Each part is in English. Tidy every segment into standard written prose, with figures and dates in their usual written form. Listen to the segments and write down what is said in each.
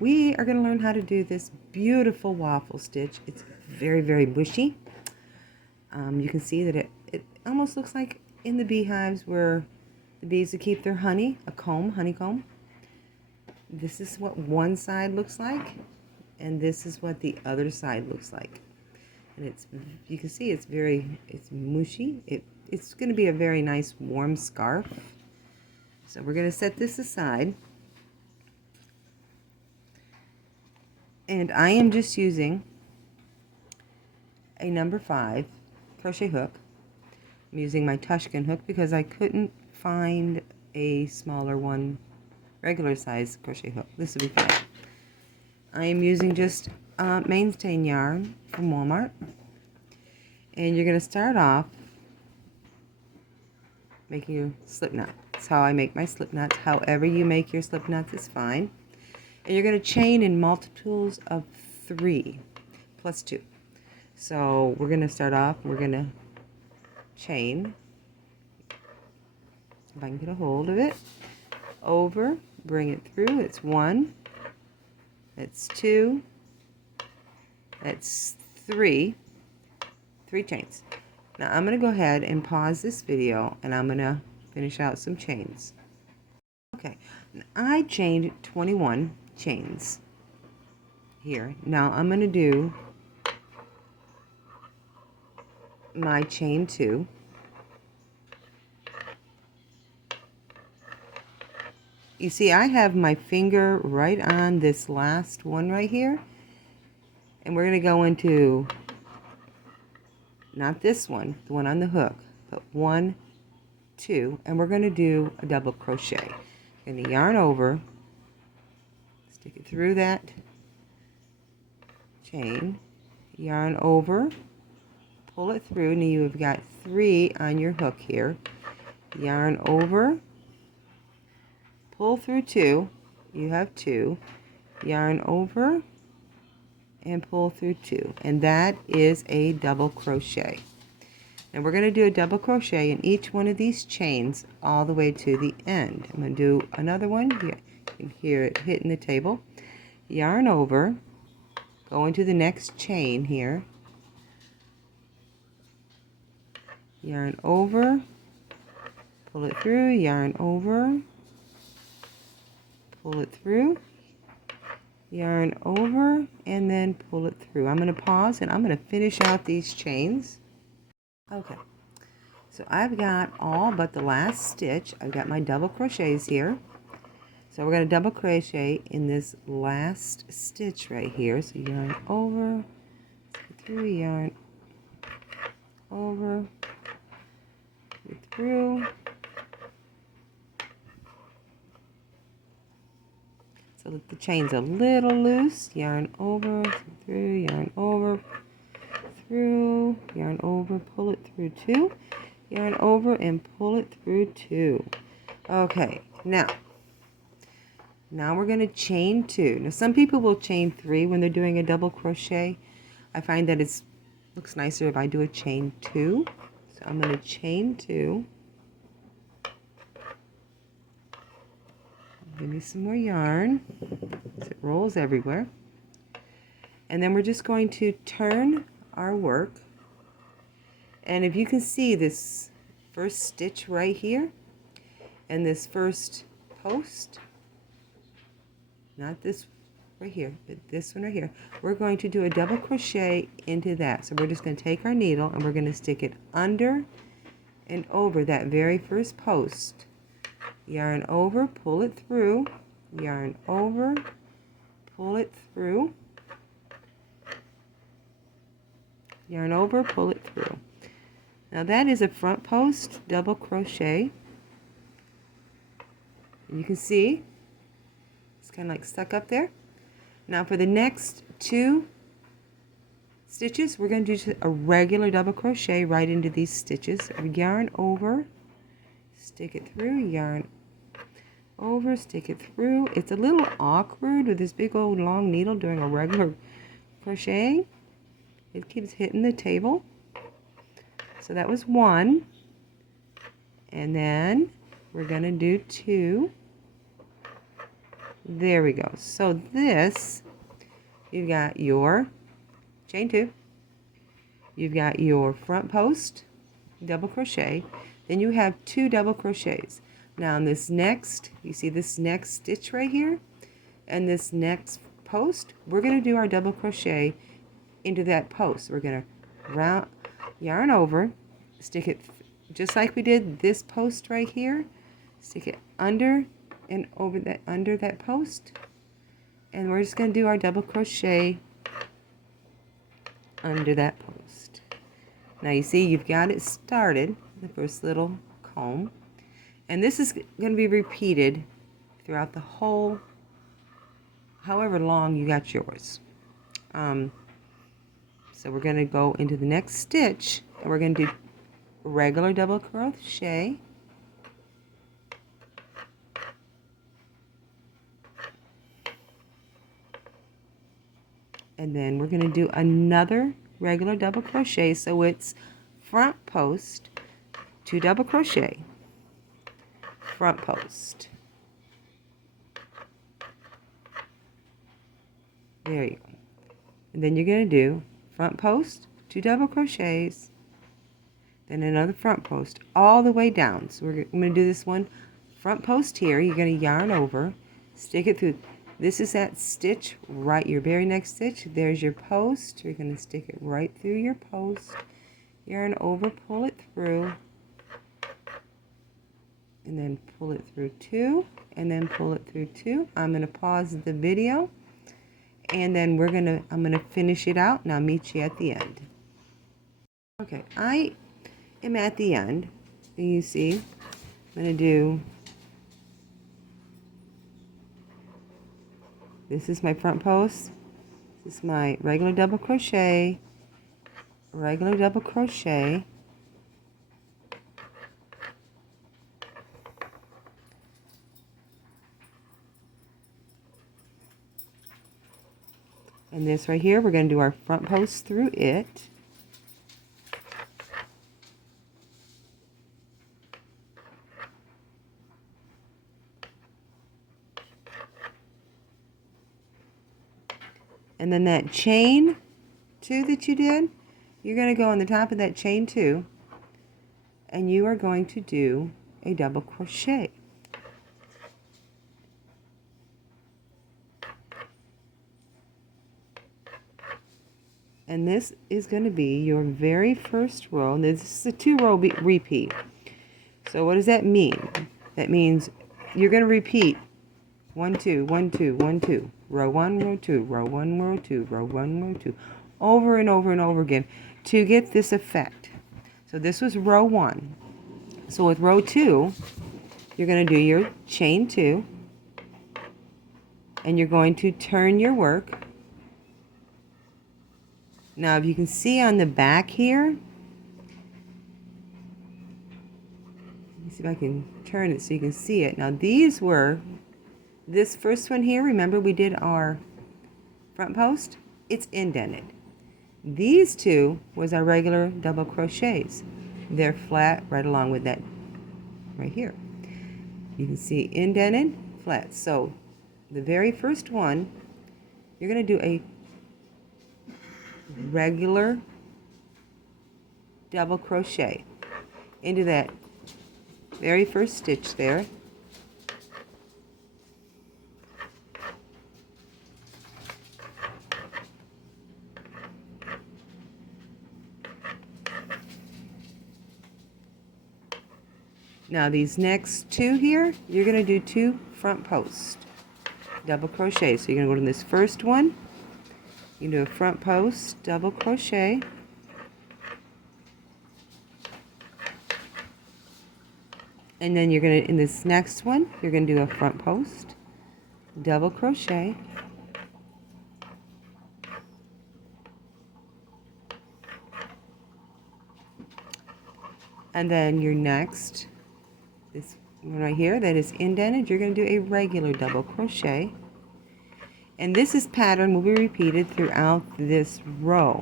we are going to learn how to do this beautiful waffle stitch. It's very, very bushy. You can see that it almost looks like in the beehives where the bees would keep their honey, a comb, honeycomb. This is what one side looks like, and this is what the other side looks like. And you can see it's mushy. It's going to be a very nice warm scarf. So we're going to set this aside. And I am just using a number 5 crochet hook. I'm using my Tushkin hook because I couldn't find a smaller one, regular size crochet hook. This will be fine. I am using just mainstay yarn from Walmart. And you're going to start off making your slip knot. That's how I make my slip knots. However you make your slip knots is fine. And you're going to chain in multiples of 3 plus 2. So we're going to start off, we're going to chain, if I can get a hold of it, over, bring it through. It's 1, that's 2, that's 3 chains. Now I'm going to go ahead and pause this video and I'm going to finish out some chains. Okay, I chained 21 chains here. Now I'm going to do my chain 2. You see I have my finger right on this last one right here, and we're going to go into not this one, the one on the hook, but 1, 2, and we're going to do a double crochet. I'm going to yarn over, stick it through that chain, yarn over, pull it through, and you've got 3 on your hook here. Yarn over, pull through 2, you have 2, yarn over, and pull through 2, and that is a double crochet. And we're going to do a double crochet in each one of these chains all the way to the end. I'm going to do another one. You can hear it hitting the table. Yarn over, go into the next chain here, yarn over, pull it through, yarn over, pull it through, yarn over, and then pull it through. I'm going to pause and I'm going to finish out these chains. Okay, so I've got all but the last stitch. I've got my double crochets here. So we're going to double crochet in this last stitch right here. So yarn over, through, yarn over, through. So the chain's a little loose. Yarn over, through, yarn over, through, yarn over, pull it through 2, yarn over, and pull it through 2. Okay, now we're going to chain 2. Now some people will chain 3 when they're doing a double crochet. I find that it looks nicer if I do a chain 2. So I'm going to chain 2. Give me some more yarn because it rolls everywhere. And then we're just going to turn our work, and if you can see this first stitch right here and this first post, not this right here, but this one right here, we're going to do a double crochet into that. So we're just going to take our needle and we're going to stick it under and over that very first post. Yarn over, pull it through, yarn over, pull it through, yarn over, pull it through. Now that is a front post double crochet. You can see it's kind of like stuck up there. Now for the next 2 stitches, we're going to do just a regular double crochet right into these stitches. Yarn over, stick it through, yarn over, stick it through. It's a little awkward with this big old long needle doing a regular crocheting. It keeps hitting the table. So that was 1. And then we're going to do 2. There we go. So this, you've got your chain 2, you've got your front post, double crochet, then you have 2 double crochets. Now in this next, you see this next stitch right here, and this next post, we're going to do our double crochet into that post. We're going to yarn over, stick it just like we did this post right here, stick it under and over that, under that post, and we're just going to do our double crochet under that post. Now you see you've got it started, the first little comb, and this is going to be repeated throughout the whole, however long you got yours. So we're going to go into the next stitch, and we're going to do regular double crochet, and then we're going to do another regular double crochet, so it's front post, 2 double crochet, front post. There you go. And then you're going to do front post, 2 double crochets, then another front post all the way down. So I'm going to do this one front post here. You're going to yarn over, stick it through. This is that stitch, right, your very next stitch. There's your post. You're going to stick it right through your post, yarn over, pull it through, and then pull it through 2, and then pull it through 2. I'm going to pause the video, and then I'm going to finish it out, and I'll meet you at the end. Okay, I am at the end, and you see, I'm going to do, this is my front post, this is my regular double crochet, regular double crochet, and this right here, we're going to do our front post through it. And then that chain 2 that you did, you're going to go on the top of that chain 2, and you are going to do a double crochet. And this is going to be your very first row. And this is a 2-row repeat. So what does that mean? That means you're going to repeat 1 2 1 2 1 2, row 1, row 2, row 1, row 2, row 1, row 2, over and over and over again to get this effect. So this was row 1. So with row 2, you're going to do your chain 2, and you're going to turn your work. Now, if you can see on the back here, let me see if I can turn it so you can see it. Now, these were, this first one here, remember we did our front post? It's indented. These 2 was our regular double crochets. They're flat right along with that right here. You can see indented, flat. So, the very first one, you're going to do a regular double crochet into that very first stitch there, now these next 2 here, you're going to do 2 front post double crochet. So you're going to go to this first one, you do a front post double crochet, and then you're going to, in this next one, you're going to do a front post double crochet, and then your next, this one right here that is indented, you're going to do a regular double crochet. And this pattern will be repeated throughout this row.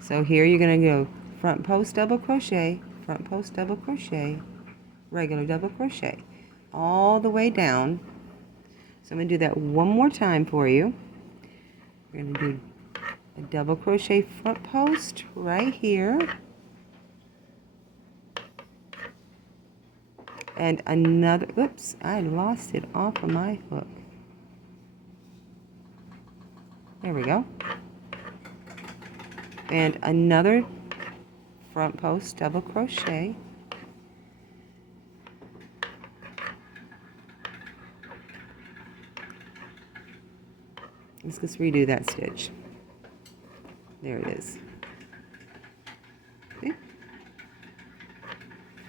So here you're going to go front post double crochet, front post double crochet, regular double crochet, all the way down. So I'm going to do that one more time for you. We're going to do a double crochet front post right here, and another, oops, I lost it off of my hook. There we go. And another front post double crochet. Let's just redo that stitch. There it is. See?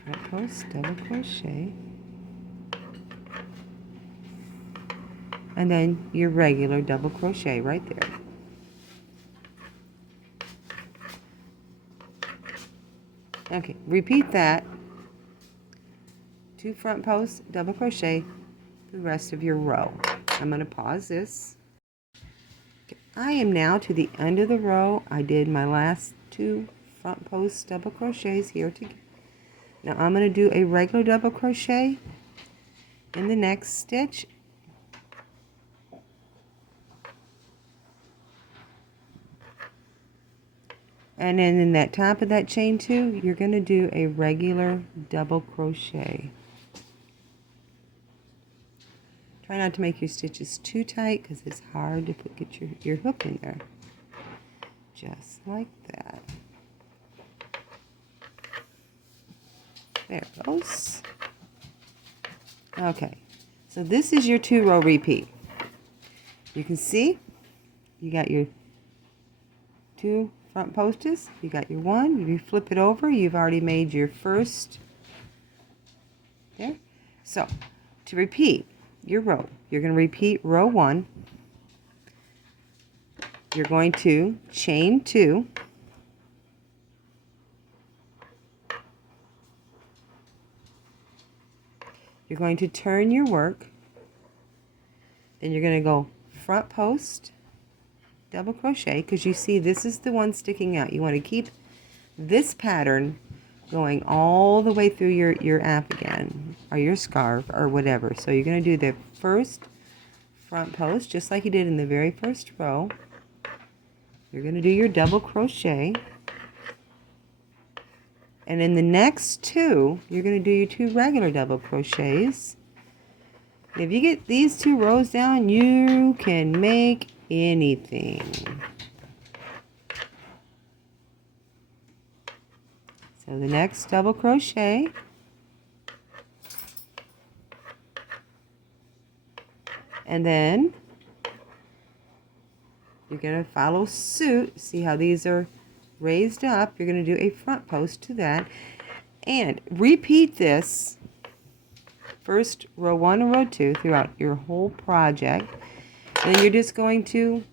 Front post double crochet. And then your regular double crochet right there. Okay, repeat that. 2 front posts, double crochet the rest of your row. I'm going to pause this. Okay, I am now to the end of the row. I did my last 2 front posts double crochets here together. Now I'm going to do a regular double crochet in the next stitch. And then in that top of that chain 2, you're going to do a regular double crochet. Try not to make your stitches too tight because it's hard to get your hook in there. Just like that. There it goes. Okay, so this is your 2-row repeat. You can see you got your 2 front posts, you got your 1, you flip it over, you've already made your first there. So to repeat your row, you're going to repeat row 1, you're going to chain 2, you're going to turn your work, then you're going to go front post double crochet, because you see this is the one sticking out. You want to keep this pattern going all the way through your afghan or your scarf or whatever. So you're going to do the first front post just like you did in the very first row. You're going to do your double crochet, and in the next 2 you're going to do your 2 regular double crochets. If you get these 2 rows down, you can make anything. So the next double crochet, and then you're going to follow suit. See how these are raised up? You're going to do a front post to that, and repeat this first row 1 and row 2 throughout your whole project. And then you're just going to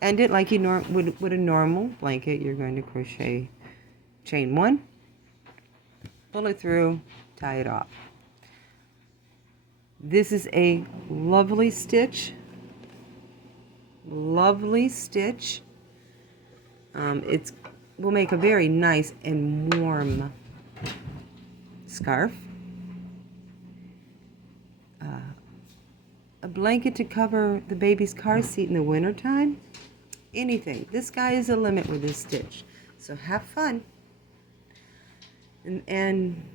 end it like you would with a normal blanket. You're going to crochet, chain 1, pull it through, tie it off. This is a lovely stitch. Lovely stitch. It will make a very nice and warm scarf. A blanket to cover the baby's car seat in the wintertime. Anything. This guy is a limit with this stitch. So have fun. And